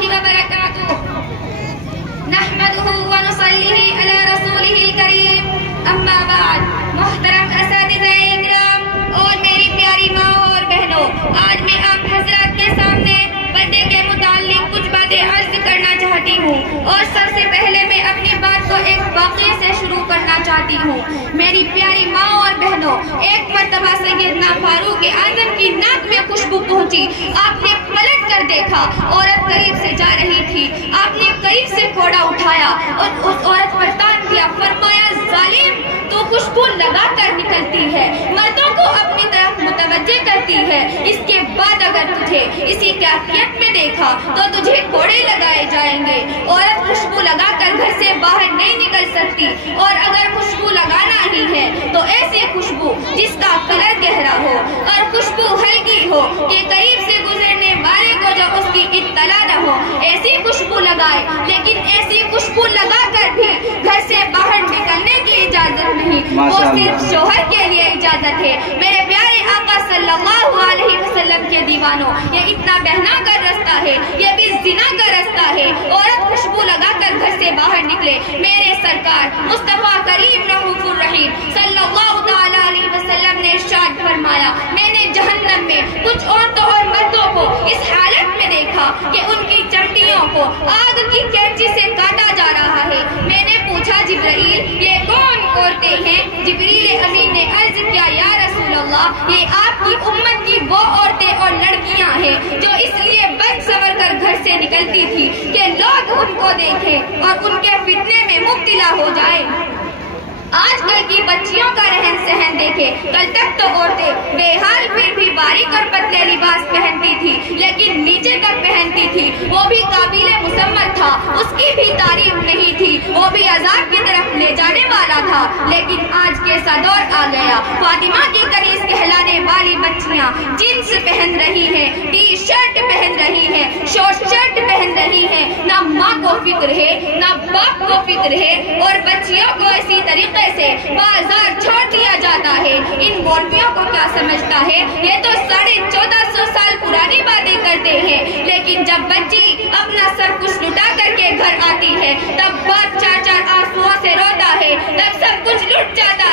اللہ وبرکاتہ نحمده ونصلی علی رسولہ الکریم اما بعد محترم اساتذہ اکرام اور میری پیاری ماں اور بہنوں، آج میں آپ حضرات کے سامنے پردے کے متعلق کچھ باتیں عرض کرنا چاہتی ہوں، اور سب سے پہلے میں اپنی بات کو ایک واقعے سے شروع کرنا چاہتی ہوں۔ میری پیاری ماں اور بہنوں، ایک مرتبہ سیدنا فاروق اعظم کی ناک میں خوشبو پہنچی۔ آپ نے پلٹ کر دیکھا، عورت قریب سے جا رہی تھی۔ آپ نے قریب سے کوڑا اٹھایا اور اس عورت پر تان دیا، فرمایا ظالم، تو خوشبو لگا کر نکلتی ہے، مردوں کو اپنی طرف متوجہ کرتی ہے، اس کے بعد اگر تجھے اسی کیفیت میں دیکھا تو تجھے کوڑے لگائے جائیں گے۔ عورت خوشبو لگا کر گھر سے باہر نہیں نکل سکتی، اور اگر خوشبو لگانا ہی ہے تو ایسی خوشبو جس کا کلر گہرا ہو اور خوشبو ہلکی ہو کہ قریب سے گزرنے والے کو جو اس کی اطلاع نہ ہو، ایسی خوشبو لگائے۔ لیکن ایسی خوشبو لگا کر بھی گھر سے باہر نکلنے کی اجازت نہیں، وہ صرف شوہر کے لیے اجازت ہے۔ میرے پیارے آقا صلی اللہ علیہ وسلم کے دیوانوں، یہ اتنا بہنا کر رستہ ہے، یہ بھی زنا کا رستہ ہے۔ عورت خوشبو لگا کر گھر سے باہر نکلے، میرے سرکار مصطفیٰ کریم رؤوف الرحیم صلی اللہ تعالی علیہ وسلم نے ارشاد فرمایا، میں نے جہنم میں کچھ عورتوں اور مردوں کو اس حالت میں دیکھا کہ ان کی چمڑیوں کو آگ کی کینچی سے کاٹا جا رہا ہے۔ میں نے پوچھا جبرائیل، یہ کون عورتیں ہیں؟ جبریل امین نے عرض کیا، یا رسول اللہ، یہ آپ کی امت کی وہ عورتیں اور لڑکیاں ہیں جو اس لیے بن سور کر گھر سے نکلتی تھی کہ لوگ ان کو دیکھیں اور ان کے فتنے میں مبتلا ہو جائیں۔ آج کل کی بچیوں کا رہن سہن دیکھے، کل تک تو عورتیں بے حال پھر بھی باریک اور پتلے لباس پہنتی تھی، لیکن نیچے تک پہنتی تھی، وہ بھی قابل مسمت تھا، اس کی بھی تعریف نہیں تھی، وہ بھی عذاب کی طرف لے جانے والا تھا۔ لیکن آج کیسا دور آ گیا، فاطمہ کی کنیز کہلانے والی بچیاں جینس پہن رہی ہیں، ٹی شرٹ پہن رہی ہیں، شارٹ شرٹ پہن رہی ہیں، نہ ماں کو فکر ہے نہ باپ کو فکر ہے، اور بچیوں کو اسی طریقے سے بازار چھوڑ دیا جاتا ہے۔ ان مولویوں کو کیا سمجھتا ہے، یہ تو 1450 سال پرانی باتیں کرتے ہیں، لیکن جب بچی اپنا سب کچھ لٹا کر کے گھر آتی ہے، تب باپ چار چار آنسوؤں سے روتا ہے، تب سب کچھ لٹ جاتا